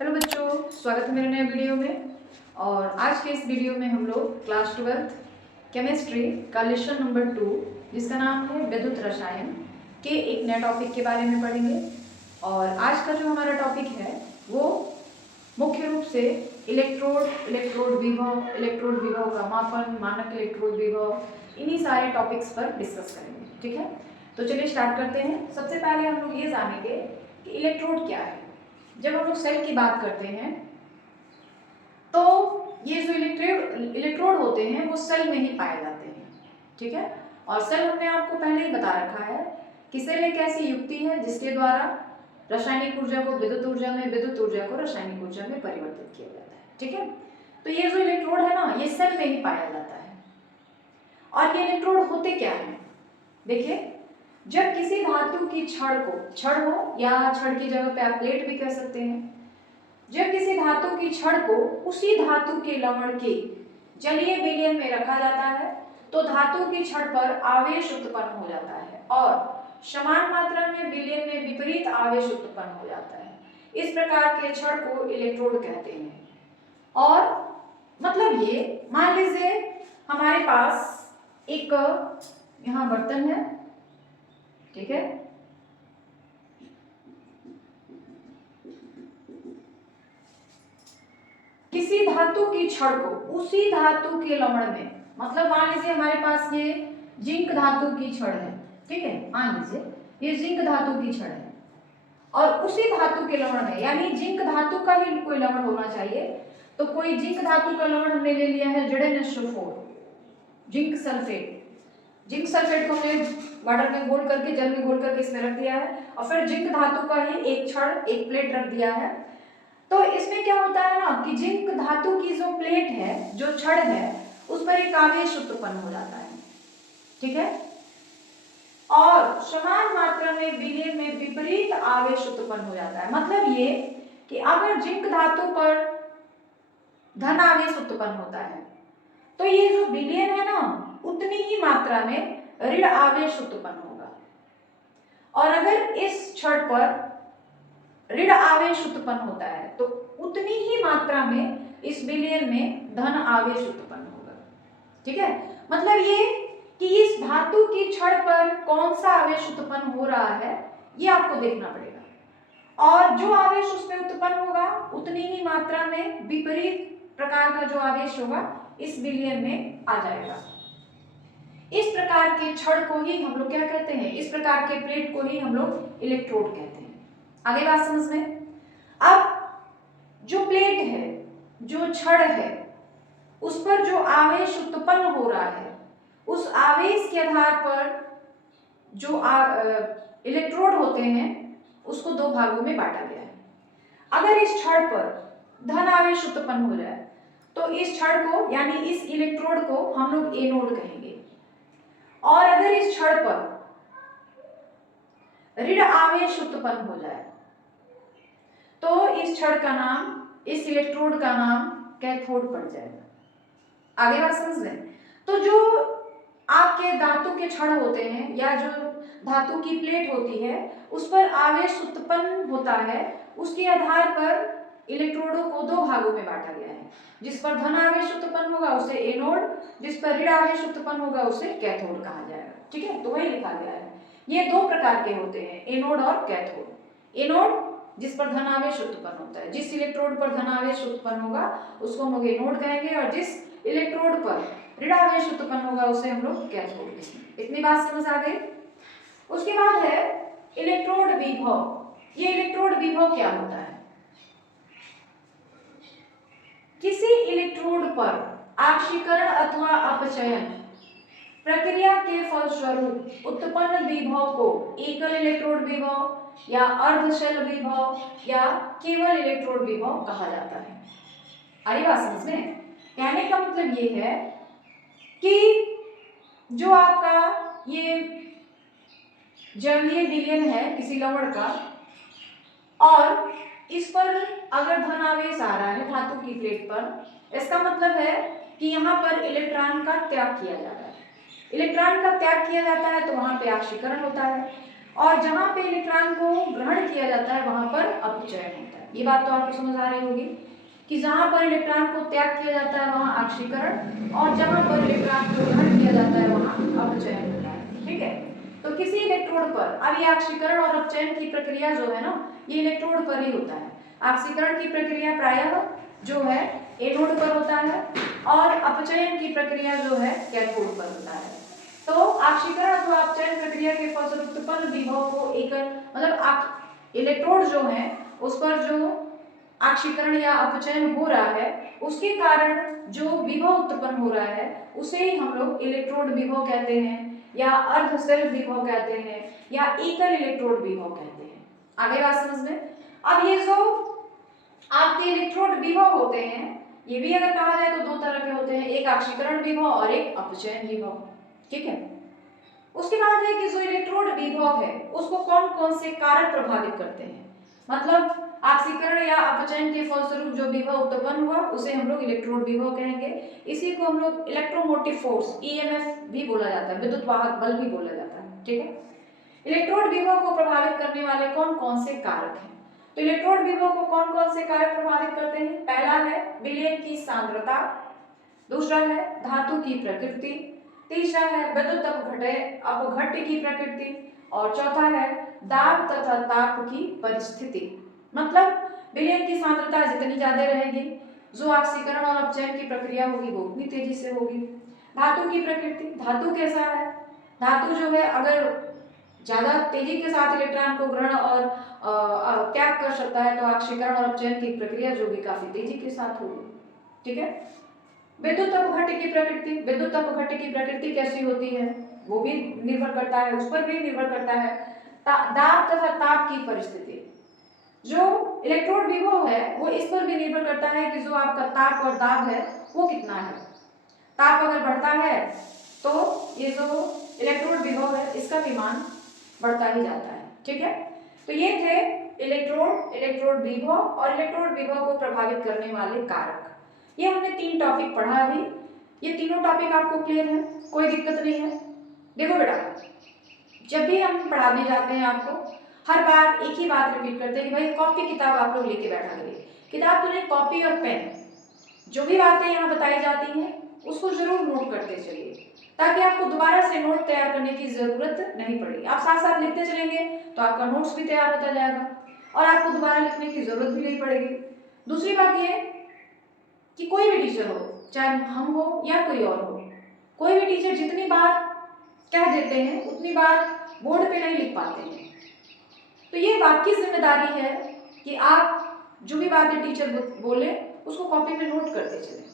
Hello बच्चों, स्वागत है मेरे नए वीडियो में। और आज के इस वीडियो में हम लोग क्लास 12th केमिस्ट्री का लेसन नंबर 2 जिसका नाम है विद्युत रसायन के एक नए टॉपिक के बारे में पढ़ेंगे। और आज का जो हमारा टॉपिक है वो मुख्य रूप से इलेक्ट्रोड विभव का मापन, मानक इलेक्ट्रोड विभव, इन्हीं सारे टॉपिक्स पर डिस्कस करेंगे। ठीक है, तो चलिए स्टार्ट करते हैं। सबसे पहले हम लोग ये जानेंगे कि इलेक्ट्रोड क्या है। जब हम लोग सेल की बात करते हैं तो ये जो इलेक्ट्रोड होते हैं वो सेल में ही पाए जाते हैं। ठीक है, और सेल हमने आपको पहले ही बता रखा है कि सेल एक ऐसी युक्ति है जिसके द्वारा रासायनिक ऊर्जा को विद्युत ऊर्जा में, विद्युत ऊर्जा को रासायनिक ऊर्जा में परिवर्तित किया जाता है। ठीक है, तो ये जो इलेक्ट्रोड है ना, ये सेल में ही पाया जाता है। और ये इलेक्ट्रोड होते क्या है, देखिए, जब किसी धातु की छड़ हो या छड़ की जगह पे आप प्लेट भी कह सकते हैं, जब किसी धातु की छड़ को उसी धातु के लवण के जलीय विलयन में रखा जाता है तो धातु की छड़ पर आवेश उत्पन्न हो जाता है और समान मात्रा में विलयन में विपरीत आवेश उत्पन्न हो जाता है। इस प्रकार के छड़ को इलेक्ट्रोड कहते हैं। और मतलब ये मान लीजिए हमारे पास एक यहाँ बर्तन है, ठीक है, किसी धातु की छड़ को उसी धातु के लवण में, मतलब मान लीजिए हमारे पास ये जिंक धातु की छड़ है, ठीक है, मान लीजिए ये जिंक धातु की छड़ है और उसी धातु के लवण में, यानी जिंक धातु का ही कोई लवण होना चाहिए। तो कोई जिंक धातु का लवण हमने ले लिया है ZnSO4, zinc sulphate. Zinc sulphate को हमने वाटर में घोल करके, जल में घोल करके इसमें रख दिया है और फिर जिंक धातु का ही एक छड़, एक प्लेट रख दिया है। तो इसमें क्या होता है ना कि जिंक धातु की जो प्लेट है, जो छड़ है, उस पर एक आवेश उत्पन्न हो जाता है। ठीक है, और समान मात्रा में विलयन में विपरीत आवेश उत्पन्न हो जाता है। मतलब ये कि अगर जिंक धातु पर धन आवेश उत्पन्न होता है तो ये जो विलयन है ना, उतनी ही मात्रा में ऋण आवेश उत्पन्न होगा। और अगर इस छड़ पर ऋण आवेश उत्पन्न होता है तो उतनी ही मात्रा में इस विलयन में धन आवेश उत्पन्न होगा। ठीक है, मतलब ये कि इस धातु की छड़ पर कौन सा आवेश उत्पन्न हो रहा है ये आपको देखना पड़ेगा। और जो आवेश उसमें उत्पन्न होगा उतनी ही मात्रा में विपरीत प्रकार का जो आवेश होगा इस विलयन में आ जाएगा। इस प्रकार के छड़ को ही हम लोग क्या कहते हैं, इस प्रकार के प्लेट को ही हम लोग इलेक्ट्रोड कहते हैं। आगे बात समझ में। अब जो प्लेट है, जो छड़ है, उस पर जो आवेश उत्पन्न हो रहा है, उस आवेश के आधार पर जो इलेक्ट्रोड होते हैं उसको दो भागों में बांटा गया है। अगर इस छड़ पर धन आवेश उत्पन्न हो जाए तो इस छड़ को, यानी इस इलेक्ट्रोड को हम लोग एनोड कहेंगे। और अगर इस छड़ पर ऋण आवेश उत्पन्न हो जाए तो इस छड़ का नाम, इस इलेक्ट्रोड का नाम कैथोड पड़ जाएगा। आगे बात समझ लें। तो जो आपके धातु के छड़ होते हैं या जो धातु की प्लेट होती है उस पर आवेश उत्पन्न होता है, उसके आधार पर इलेक्ट्रोडों को दो भागों में बांटा गया है। जिस पर धन आवेश उत्पन्न होगा उसे एनोड, जिस पर ऋण आवेश उत्पन्न होगा उसे कैथोड कहा जाएगा। ठीक है, तो वही लिखा गया है। ये दो प्रकार के होते हैं, एनोड और कैथोड। एनोड जिस पर धन आवेश उत्पन्न होता है, जिस इलेक्ट्रोड पर धन आवेश उत्पन्न होगा उसको हम लोग एनोड कहेंगे, और जिस इलेक्ट्रोड पर ऋण आवेश उत्पन्न होगा उसे हम लोग कैथोड कहेंगे। इतनी बात समझ आ गई। उसके बाद है इलेक्ट्रोड विभव। ये इलेक्ट्रोड विभव क्या होता है? किसी इलेक्ट्रोड पर आक्षीकरण अथवा अपचयन प्रक्रिया के फलस्वरूप उत्पन्न विभव को एकल इलेक्ट्रोड विभव या अर्धशैल विभव या केवल इलेक्ट्रोड विभव कहा जाता है। आई बात समझ में? कहने का मतलब ये है कि जो आपका ये जलीय विलयन है किसी लवण का और इस पर अगर धन आवेश आ रहा है धातु की प्लेट पर, इसका मतलब है कि यहाँ पर इलेक्ट्रॉन का त्याग किया जा रहा है। इलेक्ट्रॉन का त्याग किया जाता है तो वहां पे आक्षीकरण होता है, और जहां पे इलेक्ट्रॉन को ग्रहण किया जाता है वहां पर अपचयन होता है। ये बात तो आपको समझ आ रही होगी कि जहाँ पर इलेक्ट्रॉन को त्याग किया जाता है वहाँ ऑक्सीकरण, और जहाँ पर इलेक्ट्रॉन को ग्रहण किया जाता है वहाँ अपचयन होता है। ठीक है, तो किसी इलेक्ट्रोड पर अब ये ऑक्सीकरण और अपचयन की प्रक्रिया जो है ना, ये इलेक्ट्रोड पर ही होता है। ऑक्सीकरण की प्रक्रिया प्रायः जो है एनोड पर होता है और अपचयन की प्रक्रिया जो है कैथोड पर होता है। तो ऑक्सीकरण अथवा अपचयन प्रक्रिया के फलस्वरूप उत्पन्न विभव को एक मतलब इलेक्ट्रोड जो है उस पर जो ऑक्सीकरण या अपचयन हो रहा है उसके कारण जो विभव उत्पन्न हो रहा है उसे ही हम लोग इलेक्ट्रोड विभव कहते हैं, या अर्धस्वैल विभव कहते हैं, या एकल इलेक्ट्रोड विभव कहते हैं। आगे बात समझ में। अब ये जो आपके इलेक्ट्रोड विभव होते हैं ये भी अगर कहा जाए तो दो तरह के होते हैं, एक ऑक्सीकरण विभव और एक अपचयन विभव। ठीक है, उसके बाद है कि जो इलेक्ट्रोड विभव है उसको कौन कौन से कारक प्रभावित करते हैं, मतलब ऑक्सीकरण या अपचयन के फलस्वरूप जो विभव उत्पन्न हुआ उसे हम लोग इलेक्ट्रोड विभव कहेंगे। इसी को हम लोग इलेक्ट्रोमोटिव फोर्स ईएमएफ भी बोला जाता है, विद्युत वाहक बल भी बोला जाता है। ठीक है, इलेक्ट्रोड विभव को प्रभावित करने वाले कौन कौन से कारक हैं, तो इलेक्ट्रोड विभव को कौन कौन से कारक प्रभावित करते हैं। पहला है विलयन की सांद्रता, दूसरा है धातु की प्रकृति, तीसरा है विद्युत अपघट्य की प्रकृति, और चौथा है दाब तथा ताप की परिस्थिति। मतलब विलयन की सांद्रता जितनी ज्यादा रहेगी जो ऑक्सीकरण और अपचयन की प्रक्रिया होगी वो उतनी तेजी से होगी। धातु की प्रकृति, धातु कैसा है, धातु जो है अगर ज्यादा तेजी के साथ इलेक्ट्रॉन को ग्रहण और त्याग कर सकता है तो ऑक्सीकरण और अपचयन की प्रक्रिया जो भी काफी तेजी के साथ होगी। ठीक है, विद्युत अपघट्य की प्रकृति, विद्युत अपघट्य की प्रकृति कैसी होती है वो भी निर्भर करता है, उस पर भी निर्भर करता है। दाब तथा ताप की परिस्थिति, जो इलेक्ट्रोड विभव है वो इस पर भी निर्भर करता है कि जो आपका ताप और दाब है वो कितना है। ताप अगर बढ़ता है तो ये जो इलेक्ट्रोड विभव है इसका भी मान बढ़ता ही जाता है। ठीक है, तो ये थे इलेक्ट्रोड विभव और इलेक्ट्रोड विभव को प्रभावित करने वाले कारक। ये हमने 3 टॉपिक पढ़ा अभी, ये तीनों टॉपिक आपको क्लियर है, कोई दिक्कत नहीं है। देखो बेटा, जब भी हम पढ़ाने जाते हैं आपको हर बार एक ही बात रिपीट करते हैं कि भाई कॉपी किताब आप लोग लेके बैठा करिए, किताब तो नहीं कॉपी और पेन, जो भी बातें यहाँ बताई जाती हैं उसको जरूर नोट करते चलिए ताकि आपको दोबारा से नोट तैयार करने की जरूरत नहीं पड़ेगी। आप साथ साथ लिखते चलेंगे तो आपका नोट्स भी तैयार होता जाएगा और आपको दोबारा लिखने की जरूरत भी नहीं पड़ेगी। दूसरी बात ये कि कोई भी टीचर हो, चाहे हम हो या कोई और हो, कोई भी टीचर जितनी बार कह देते हैं उतनी बार बोर्ड पे नहीं लिख पाते हैं। तो ये आपकी जिम्मेदारी है कि आप जो भी बातें टीचर बोले उसको कॉपी में नोट करते चलें,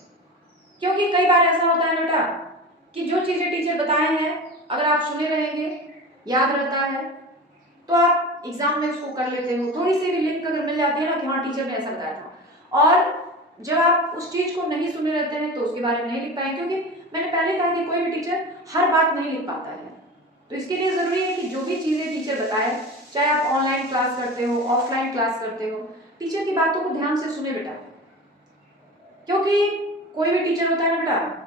क्योंकि कई बार ऐसा होता है बेटा कि जो चीजें टीचर बताए हैं अगर आप सुने रहेंगे याद रहता है तो आप एग्जाम में उसको कर लेते हो, थोड़ी सी भी लिंक अगर मिल जाती है ना कि हाँ टीचर ने ऐसा बताया था, और जब आप उस चीज को नहीं सुने रहते हैं तो उसके बारे में नहीं लिख पाए, क्योंकि मैंने पहले कहा कि कोई भी टीचर हर बात नहीं लिख पाता है। तो इसके लिए जरूरी है कि जो भी चीजें टीचर बताए, चाहे आप ऑनलाइन क्लास करते हो ऑफलाइन क्लास करते हो, टीचर की बातों को ध्यान से सुने बेटा, क्योंकि कोई भी टीचर होता है ना बेटा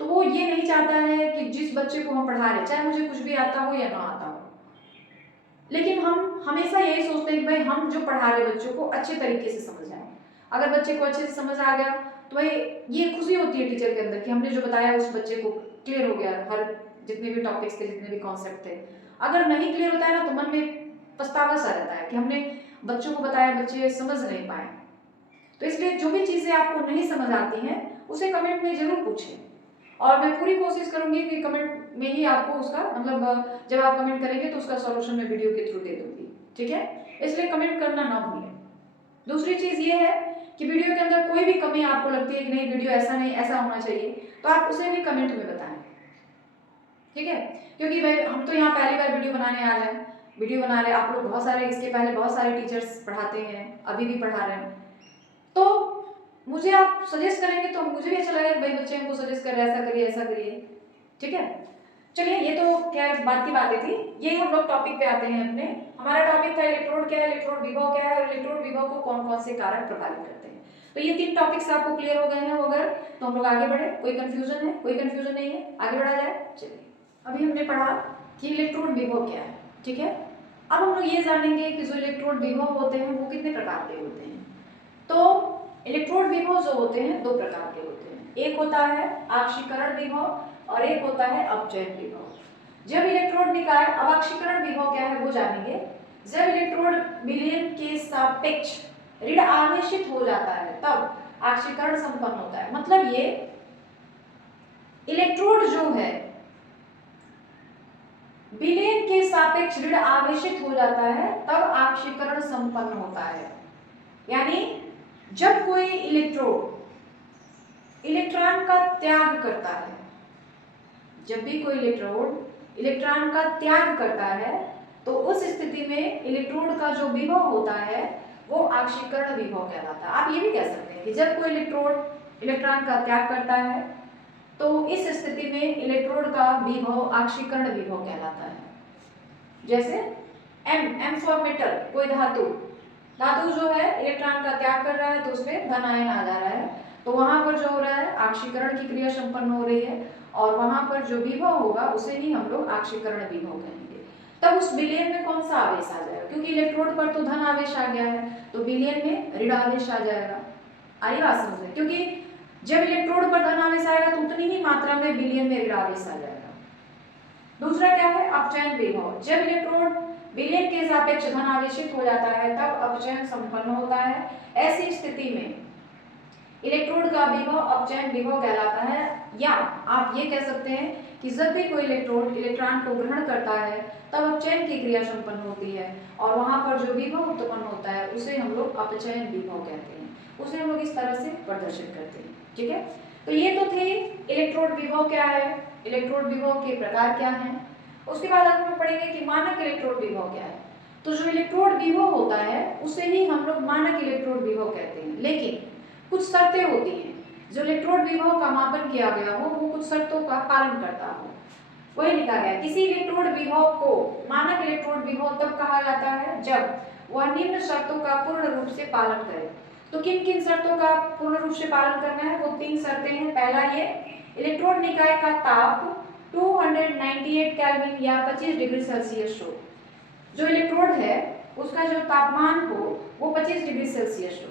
तो वो ये नहीं चाहता है कि जिस बच्चे को हम पढ़ा रहे चाहे मुझे कुछ भी आता हो या ना आता हो, लेकिन हम हमेशा यही सोचते हैं कि भाई हम जो पढ़ा रहे बच्चों को अच्छे तरीके से समझ आए। अगर बच्चे को अच्छे से समझ आ गया तो भाई ये खुशी होती है टीचर के अंदर कि हमने जो बताया उस बच्चे को क्लियर हो गया, हर जितने भी टॉपिक्स थे जितने भी कॉन्सेप्ट थे। अगर नहीं क्लियर होता है ना तो मन में पछतावा सा रहता है कि हमने बच्चों को बताया बच्चे समझ नहीं पाए। तो इसलिए जो भी चीजें आपको नहीं समझ आती हैं उसे कमेंट में जरूर पूछें, और मैं पूरी कोशिश करूंगी कि कमेंट में ही आपको उसका मतलब जब आप कमेंट करेंगे तो उसका सॉल्यूशन मैं वीडियो के थ्रू दे दूंगी। ठीक है, इसलिए कमेंट करना ना भूलें। दूसरी चीज ये है कि वीडियो के अंदर कोई भी कमी आपको लगती है कि नहीं वीडियो ऐसा नहीं ऐसा होना चाहिए तो आप उसे भी कमेंट में बताएं। ठीक है, क्योंकि भाई हम तो यहाँ पहली बार वीडियो बनाने आ रहे हैं, वीडियो बना रहे हैं, आप लोग बहुत सारे इसके पहले बहुत सारे टीचर्स पढ़ाते हैं, अभी भी पढ़ा रहे हैं, तो मुझे आप सजेस्ट करेंगे तो मुझे भी अच्छा लगेगा भाई बच्चे हमको सजेस्ट कर रहे हैं ऐसा करिए ऐसा करिए। ठीक है, चलिए ये तो क्या बात की बातें थी, ये हम लोग टॉपिक पे आते हैं अपने। हमारा टॉपिक था इलेक्ट्रोड क्या है, इलेक्ट्रोड विभव क्या है और इलेक्ट्रोड विभव को कौन कौन से कारक प्रभावित करते हैं। तो ये 3 टॉपिक्स आपको क्लियर हो गए हैं अगर तो हम लोग आगे बढ़े, कोई कंफ्यूजन है, कोई कंफ्यूजन नहीं है, आगे बढ़ा जाए। चलिए अभी हमने पढ़ा कि इलेक्ट्रोड विभव क्या है। ठीक है, अब हम लोग ये जानेंगे कि जो इलेक्ट्रोड विभव होते हैं वो कितने प्रकार के होते हैं। इलेक्ट्रोड विभव जो होते हैं दो प्रकार के होते हैं, एक होता है आक्षीकरण विभव और एक होता है अपचयन विभव। जब इलेक्ट्रोड निकाय, अब आक्षीकरण विभव क्या है वो जानेंगे। जब इलेक्ट्रोड विलयन के सापेक्ष ऋण आवेशित हो जाता है तब आक्षीकरण संपन्न होता है। मतलब ये इलेक्ट्रोड जो है विलयन के सापेक्ष ऋण आवेशित हो जाता है तब आक्षीकरण संपन्न होता है। यानी जब कोई इलेक्ट्रोड इलेक्ट्रॉन का त्याग करता है, जब भी कोई इलेक्ट्रोड इलेक्ट्रॉन का त्याग करता है तो उस स्थिति में इलेक्ट्रोड का जो विभव होता है वो आक्षीकरण विभव कहलाता है। आप ये भी कह सकते हैं कि जब कोई इलेक्ट्रोड इलेक्ट्रॉन का त्याग करता है तो इस स्थिति में इलेक्ट्रोड का विभव आक्षीकरण विभव कहलाता है। जैसे एम फॉर मेटल, कोई धातु जो है इलेक्ट्रॉन का त्याग कर रहा है तो उसमें धन आयन आ जा रहा है, तो वहां पर जो हो रहा है आक्षीकरण की क्रिया संपन्न हो रही है और वहां पर जो विभव होगा उसे ही हम लोग आक्षीकरण विभव कहेंगे। तब उस विलयन में कौन सा आवेश आ जाएगा, क्योंकि इलेक्ट्रोड पर तो धन आवेश आ गया है तो विलयन में ऋण आवेश आ जाएगा। आई बात समझ में, क्योंकि जब इलेक्ट्रोड पर धन आवेश आएगा तो उतनी ही मात्रा में विलयन में ऋण आवेश आ जाएगा। दूसरा क्या है अपचयन विभव। जब इलेक्ट्रोड विलयन के सापेक्ष धन आवेशित हो जाता है तब अपचयन संपन्न होता है। ऐसी स्थिति में इलेक्ट्रोड का विभव अपचयन विभव कहलाता है। या आप ये कह सकते हैं कि जब भी कोई इलेक्ट्रोड इलेक्ट्रॉन को ग्रहण करता है तब अपचयन की क्रिया संपन्न होती है और वहां पर जो विभव उत्पन्न होता है उसे हम लोग अपचयन विभव कहते हैं। उसे हम लोग इस तरह से प्रदर्शित करते हैं। ठीक है, तो ये तो थे इलेक्ट्रोड विभव क्या है, इलेक्ट्रोड विभव के प्रकार क्या हैं। उसके बाद हम लोग पढ़ेंगे कि मानक इलेक्ट्रोड विभव क्या है। तो जो इलेक्ट्रोड विभव होता है उसे ही हम लोग मानक इलेक्ट्रोड विभव कहते हैं, लेकिन कुछ शर्तें होती हैं। जो इलेक्ट्रोड विभव का मापन किया गया हो वो कुछ शर्तों का पालन करता हो, वही लिखा गया। किसी इलेक्ट्रोड विभव को मानक इलेक्ट्रोड विभव तब कहा जाता है जब वह निम्न शर्तों का पूर्ण रूप से पालन करे। तो किन किन शर्तों का पूर्ण रूप से पालन करना है, वो तीन शर्तें हैं। पहला ये इलेक्ट्रोड निकाय का ताप 298 केल्विन या 25 डिग्री सेल्सियस हो। जो इलेक्ट्रोड है उसका जो तापमान हो वो 25 डिग्री सेल्सियस हो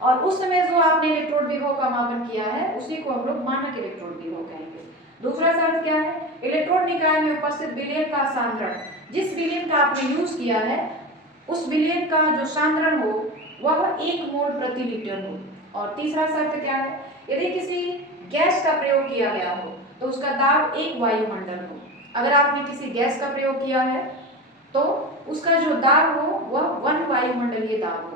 और उस समय जो आपने इलेक्ट्रोड विभव का मापन किया है उसी को हम लोग मानक इलेक्ट्रोड विभव कहेंगे। दूसरा शर्त क्या है, इलेक्ट्रोड निकाय में उपस्थित विलयन का सांद्रण, जिस विलयन का आपने यूज किया है उस विलयन का जो सांद्रण हो वह 1 मोल प्रति लीटर हो। और तीसरा शर्त क्या है, यदि किसी गैस का प्रयोग किया गया हो तो उसका दाब 1 वायुमंडल हो। अगर आपने किसी गैस का प्रयोग किया है तो उसका जो दाब हो वह 1 वायुमंडलीय दाब हो।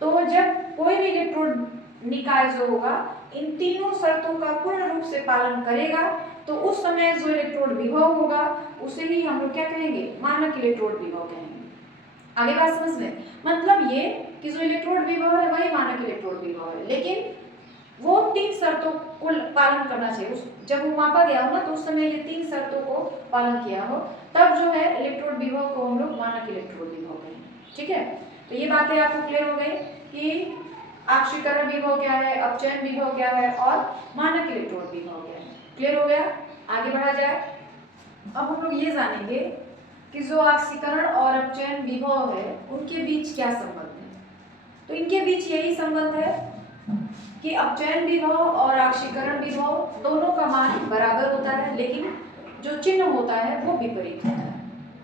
तो जब कोई भी इलेक्ट्रोड निकाय जो होगा इन तीनों शर्तों का पूर्ण रूप से पालन करेगा तो उस समय जो इलेक्ट्रोड विभव होगा उसे ही हम लोग क्या कहेंगे, मानक इलेक्ट्रोड विभव कहेंगे। आगे बात समझ में, मतलब ये कि जो इलेक्ट्रोड विभव है वही मानक इलेक्ट्रोड विभव है, लेकिन वो 3 शर्तों को पालन करना चाहिए। उस जब वो मापा गया हो ना तो उस समय ये 3 शर्तों को पालन किया हो तब जो है इलेक्ट्रोड विभव को हम लोग मानक इलेक्ट्रोड विभव कहेंगे। ठीक है, तो ये बातें आपको क्लियर हो गई कि आक्षीकरण विभव क्या है, अपचयन विभव क्या है और मानक इलेक्ट्रोड विभव क्या है। क्लियर हो गया, आगे बढ़ा जाए। अब हम लोग ये जानेंगे कि जो आक्षीकरण और अपचयन विभव है उनके बीच क्या संबंध है। तो इनके बीच यही संबंध है कि अपचयन विभव और आक्षीकरण विभव दोनों का मान बराबर होता है, लेकिन जो चिन्ह होता है वो विपरीत होता है।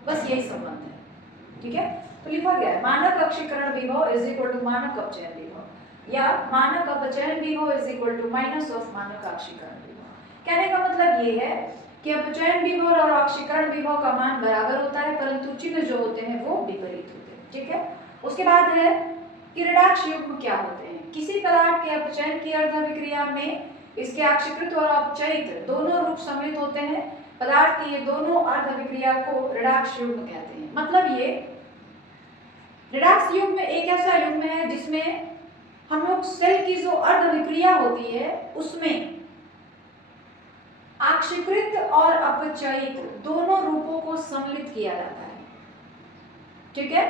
बस यही संबंध है। ठीक है, तो लिखा गया है मानक आक्षीकरण विभव इज इक्वल टू मानक अपचयन विभव या मानक अपचयन विभव is equal to minus of मानक आक्षीकरण विभव। कहने का मतलब ये है कि अपचयन विभव और आक्षीकरण विभव का मान बराबर होता है परंतु चिन्ह जो होते हैं वो विपरीत होते हैं। ठीक है, उसके बाद है कि ऋणाक्ष युग्म क्या होते हैं। किसी पदार्थ के अपचयन की अर्धविक्रिया में इसके आक्षीकृत और अपचयित दोनों रूप सम्मिलित होते हैं। पदार्थ की ये दोनों अर्धविक्रिया को ऋणाक्ष युग्म कहते हैं। मतलब ये ऋणाक्ष युग्म एक ऐसा युग्म है जिसमें हम लोग सेल की जो अर्धविक्रिया होती है उसमें आक्षीकृत और अपचयित दोनों रूपों को सम्मिलित किया जाता है। ठीक है,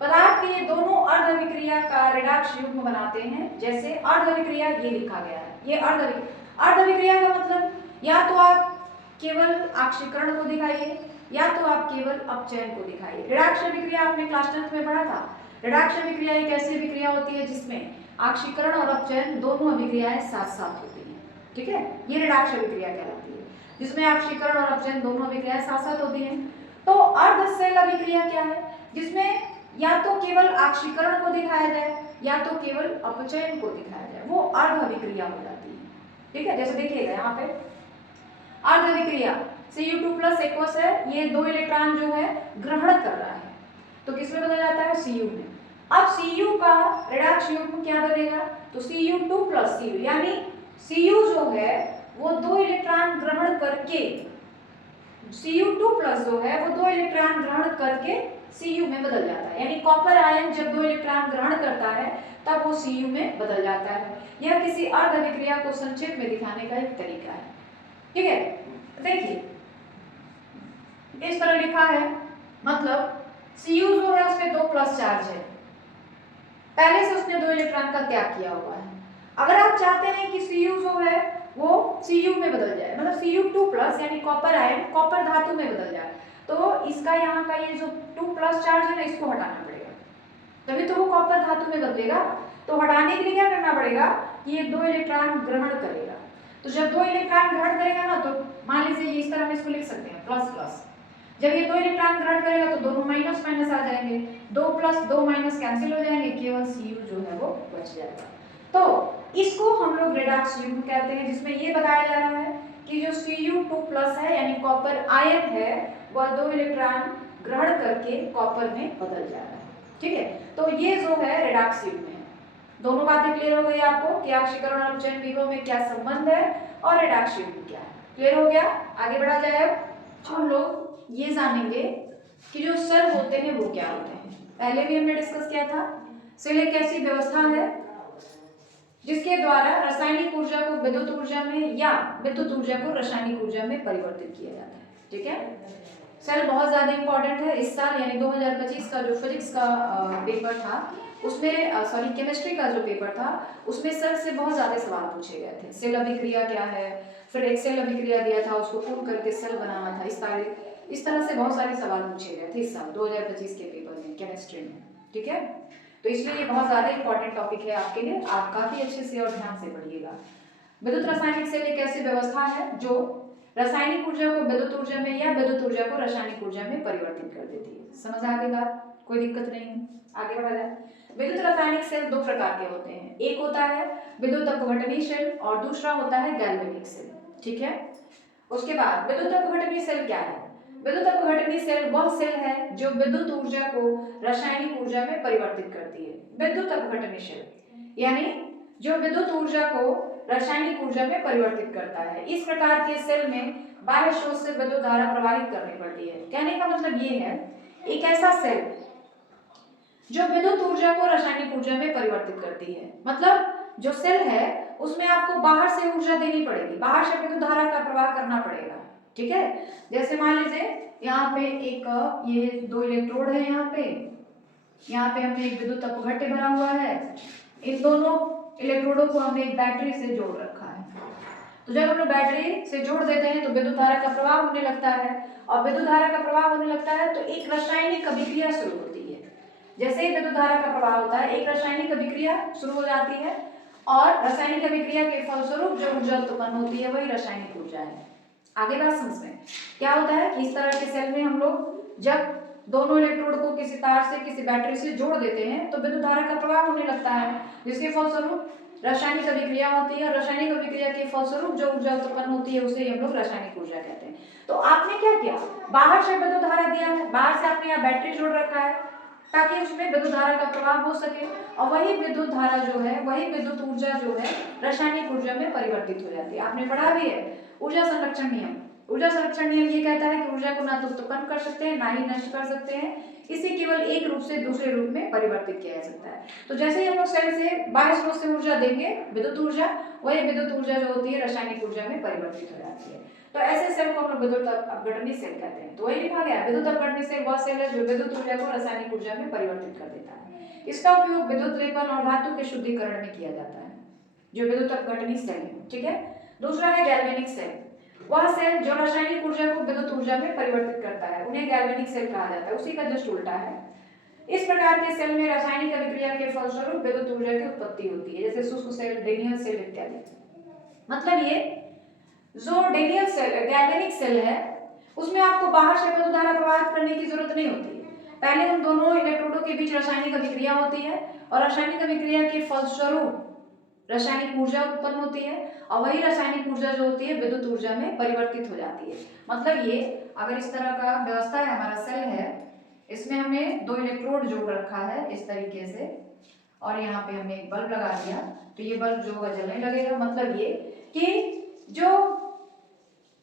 पदार्थ के ये दोनों अर्धविक्रिया का ऋणाक्ष युग्म बनाते हैं। जैसे अर्धविक्रिया ये लिखा गया है, ये अर्धविक्रिया का मतलब या तो आप केवल आक्षीकरण को दिखाइए या तो आप केवल अपचयन को दिखाइए। ऋणाक्ष विक्रिया आपने क्लास 10 में पढ़ा था। ऋणाक्ष विक्रिया एक ऐसी विक्रिया होती है जिसमें आक्सीकरण और अपचयन दोनों अभिक्रियाएं साथ साथ होती हैं, ठीक है, ये रिडक्शन अभिक्रिया कहलाती है, जिसमें आक्सीकरण और अपचयन दोनों अभिक्रियाएं साथ साथ होती हैं। तो अर्धसेल अभिक्रिया क्या है, जिसमें या तो केवल आक्सीकरण को दिखाया जाए या तो केवल अपचयन को दिखाया जाए, वो अर्ध अभिक्रिया हो जाती है, ठीक है। जैसे देखिएगा यहाँ पे अर्ध अभिक्रिया Cu2+ एक्वस है, ये 2 इलेक्ट्रॉन जो है ग्रहण कर रहा है, तो किसमें बदल जाता है, Cu में। अब Cu का रेडॉक्स युग्म क्या बनेगा, तो Cu2+ Cu, यानी Cu जो है वो 2 इलेक्ट्रॉन ग्रहण करके, Cu2+ जो है वो 2 इलेक्ट्रॉन ग्रहण करके Cu में बदल जाता है, यानी कॉपर आयन जब 2 इलेक्ट्रॉन ग्रहण करता है तब वो Cu में बदल जाता है। यह किसी अर्ध अभिक्रिया को संक्षेप में दिखाने का एक तरीका है, ठीक है। देखिए इस तरह लिखा है, मतलब Cu जो है उसमें 2+ चार्ज है, पहले से उसने 2 इलेक्ट्रॉन का त्याग किया हुआ है। अगर आप चाहते हैं कि Cu जो है वो Cu में बदल जाए, मतलब Cu2+ यानी कॉपर आयन कॉपर धातु में बदल जाए, तो इसका यहाँ का ये जो 2+ चार्ज है ना, इसको हटाना पड़ेगा, तभी तो वो कॉपर धातु में बदलेगा। तो हटाने के लिए क्या करना पड़ेगा कि ये 2 इलेक्ट्रॉन ग्रहण करेगा, तो जब 2 इलेक्ट्रॉन ग्रहण करेगा ना, तो मान लीजिए इस तरह हम इसको लिख सकते हैं प्लस, जब ये 2 इलेक्ट्रॉन ग्रहण करेगा तो दोनों माइनस माइनस आ जाएंगे, 2+ 2 माइनस कैंसिल हो जाएंगे, केवल Cu जो है वो बच जाएगा। तो इसको हम लोग रेडॉक्स युग्म कहते हैं, जिसमें ये बताया जा रहा है कि जो Cu2+ है यानी कॉपर आयन है, वह 2 इलेक्ट्रॉन ग्रहण करके कॉपर में बदल जा रहा है, ठीक है। तो ये जो है रेडॉक्स युग्म है। दोनों बातें क्लियर हो गई आपको कि आक्सीकरण और अपचयन विभव में क्या संबंध है और रेडॉक्स युग्म क्या है, क्लियर हो गया। आगे बढ़ा जाए, हम लोग ये जानेंगे कि जो सेल होते हैं वो क्या होते हैं। पहले भी हमने डिस्कस किया था, सेल एक ऐसी व्यवस्था है जिसके द्वारा रासायनिक ऊर्जा को विद्युत ऊर्जा में या विद्युत ऊर्जा को रासायनिक ऊर्जा में परिवर्तित किया जाता है, ठीक है। सेल बहुत ज्यादा इंपॉर्टेंट है। इस साल यानी 2025 का जो फिजिक्स का पेपर था उसमें, सॉरी केमिस्ट्री का जो पेपर था उसमें सेल से बहुत ज्यादा सवाल पूछे गए थे। सेल अभिक्रिया क्या है, फिर एक सेल अभिक्रिया दिया था, उसको पूर्ण करके सेल बनाना था, इस तरह से बहुत सारे सवाल पूछे गए थे इस साल 2025 के पेपर में केमिस्ट्री में, ठीक है। तो इसलिए ये बहुत ज्यादा इंपॉर्टेंट टॉपिक है आपके लिए, आप काफी अच्छे से और ध्यान से पढ़िएगा। विद्युत रासायनिक सेल एक ऐसी व्यवस्था है जो रासायनिक ऊर्जा को विद्युत ऊर्जा में या विद्युत ऊर्जा को रासायनिक ऊर्जा में परिवर्तित कर देती है। समझ आ गई बात, कोई दिक्कत नहीं है। आगे बढ़ा जाए। विद्युत रासायनिक सेल 2 प्रकार के होते हैं, एक होता है विद्युत अपघटनी सेल और दूसरा होता है गैल्वेनिक सेल, ठीक है। उसके बाद विद्युत अपघटनी सेल क्या है, विद्युत अपघटनी सेल वह सेल है जो विद्युत ऊर्जा को रासायनिक ऊर्जा में परिवर्तित करती है। विद्युत अपघटनी सेल यानी जो विद्युत ऊर्जा को रासायनिक ऊर्जा में परिवर्तित करता है। इस प्रकार के सेल में बाह्य स्रोत से विद्युत धारा प्रवाहित करनी पड़ती है। कहने का मतलब ये है, एक ऐसा सेल जो विद्युत ऊर्जा को रासायनिक ऊर्जा में परिवर्तित करती है, मतलब जो सेल है उसमें आपको बाहर से ऊर्जा देनी पड़ेगी, बाहर से विद्युत धारा का प्रवाह करना पड़ेगा, ठीक है। जैसे मान लीजिए यहाँ पे एक ये 2 इलेक्ट्रोड है, यहाँ पे हमने एक विद्युत अपघट्य भरा हुआ है, इन दोनों इलेक्ट्रोडों को हमने एक बैटरी से जोड़ रखा है। तो जब हम लोग बैटरी से जोड़ देते हैं तो विद्युत धारा का प्रवाह होने लगता है, और विद्युत धारा का प्रवाह होने लगता है तो एक रासायनिक अभिक्रिया शुरू होती है। जैसे ही विद्युत धारा का प्रवाह होता है एक रासायनिक अभिक्रिया शुरू हो जाती है, और रासायनिक अभिक्रिया के फलस्वरूप जो ऊर्जा उत्पन्न होती है वही रासायनिक ऊर्जा है। आगे बात समझ में क्या होता है कि इस तरह के सेल में हम लोग जब दोनों इलेक्ट्रोड को किसी तार से किसी बैटरी से जोड़ देते हैं तो विद्युत धारा का प्रवाह होने लगता है, जिसके फलस्वरूप रासायनिक अभिक्रिया होती है। रासायनिक अभिक्रिया के फलस्वरूप जो ऊर्जा उत्पन्न होती है उसे हम लोग रासायनिक ऊर्जा कहते हैं। तो आपने क्या किया, बाहर से विद्युत धारा दिया है, बाहर से आपने यहाँ बैटरी जोड़ रखा है ताकि उसमें विद्युत धारा का प्रवाह हो सके, और वही विद्युत धारा जो है, वही विद्युत ऊर्जा जो है रासायनिक ऊर्जा में परिवर्तित हो जाती है। आपने पढ़ा भी है ऊर्जा संरक्षण नियम। ऊर्जा संरक्षण नियम ये कहता है कि ऊर्जा को ना तो उत्पन्न कर सकते हैं ना ही नष्ट कर सकते हैं, इसे केवल एक रूप से दूसरे रूप में परिवर्तित किया जा सकता है। तो जैसे ही हम लोग सेल से बाह्य स्रोत से ऊर्जा देंगे विद्युत ऊर्जा, वही विद्युत ऊर्जा जो होती है रासायनिक ऊर्जा में परिवर्तित हो जाती है। तो ऐसे सेल को हम लोग विद्युत अपघटनी सेल कहते हैं। तो वही लिखा गया, विद्युत अपघटनी सेल वह सेल है जो विद्युत ऊर्जा को रासायनिक ऊर्जा में परिवर्तित कर देता है। इसका उपयोग विद्युत लेपन और धातु के शुद्धिकरण में किया जाता है, जो विद्युत अपघटनी सेल है, ठीक है। दूसरा है गैल्वेनिक सेल, वह सेल जो रासायनिक ऊर्जा को विद्युत ऊर्जा में परिवर्तित करता है, उन्हें गैल्वेनिक सेल कहा जाता है। उसी का जस्ट उल्टा है। इस प्रकार के सेल में रासायनिक अभिक्रिया के फलस्वरूप विद्युत ऊर्जा की उत्पत्ति होती है, जैसे शुष्क सेल, डेनियल सेल इत्यादि। मतलब ये जो डेनियल सेल गैल्वेनिक सेल है उसमें आपको बाहर से विद्युत धारा प्रवाहित करने की जरूरत नहीं होती है। पहले उन दोनों इलेक्ट्रोडों के बीच रासायनिक अभिक्रिया होती है और रासायनिक अभिक्रिया के फलस्वरूप रासायनिक ऊर्जा उत्पन्न होती है और वही रासायनिक ऊर्जा जो होती है विद्युत ऊर्जा में परिवर्तित हो जाती है। मतलब ये अगर इस तरह का व्यवस्था है, हमारा सेल है, इसमें हमने 2 इलेक्ट्रोड जोड़ रखा है इस तरीके से और यहाँ पे हमने एक बल्ब लगा दिया, तो ये बल्ब जो होगा जलने लगेगा। मतलब ये कि जो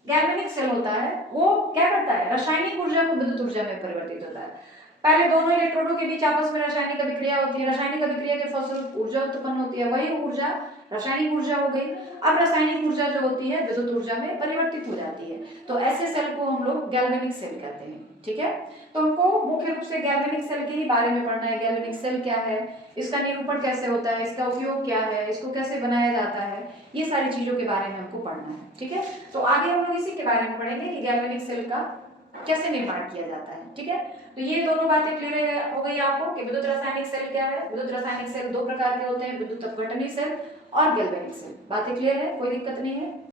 गैल्वेनिक सेल होता है वो क्या करता है, रासायनिक ऊर्जा को विद्युत ऊर्जा में परिवर्तित होता है। पहले दोनों इलेक्ट्रोडों के बीच आपस में रासायनिक अभिक्रिया होती है, रासायनिक अभिक्रिया के फलस्वरूप ऊर्जा उत्पन्न होती है, वही ऊर्जा रासायनिक ऊर्जा हो गई। अब रासायनिक ऊर्जा जो होती है विद्युत ऊर्जा में परिवर्तित हो जाती है, तो ऐसे सेल को हम लोग गैल्वेनिक सेल कहते हैं। ठीक है, तो हमको मुख्य रूप से गैल्वेनिक सेल के ही बारे में पढ़ना है। गैल्वेनिक सेल क्या है, इसका निरूपण कैसे होता है, इसका उपयोग क्या है, इसको कैसे बनाया जाता है, ये सारी चीजों के बारे में हमको पढ़ना है। ठीक है, तो आगे हम लोग इसी के बारे में पढ़ेंगे कि गैल्वेनिक सेल का कैसे निर्माण किया जाता है। ठीक है, तो ये दोनों बातें क्लियर हो गई आपको कि विद्युत रासायनिक सेल क्या है। विद्युत रासायनिक सेल 2 प्रकार के होते हैं, विद्युत अपघटनीय सेल और गैल्वेनिक सेल। बातें क्लियर है, कोई दिक्कत नहीं है।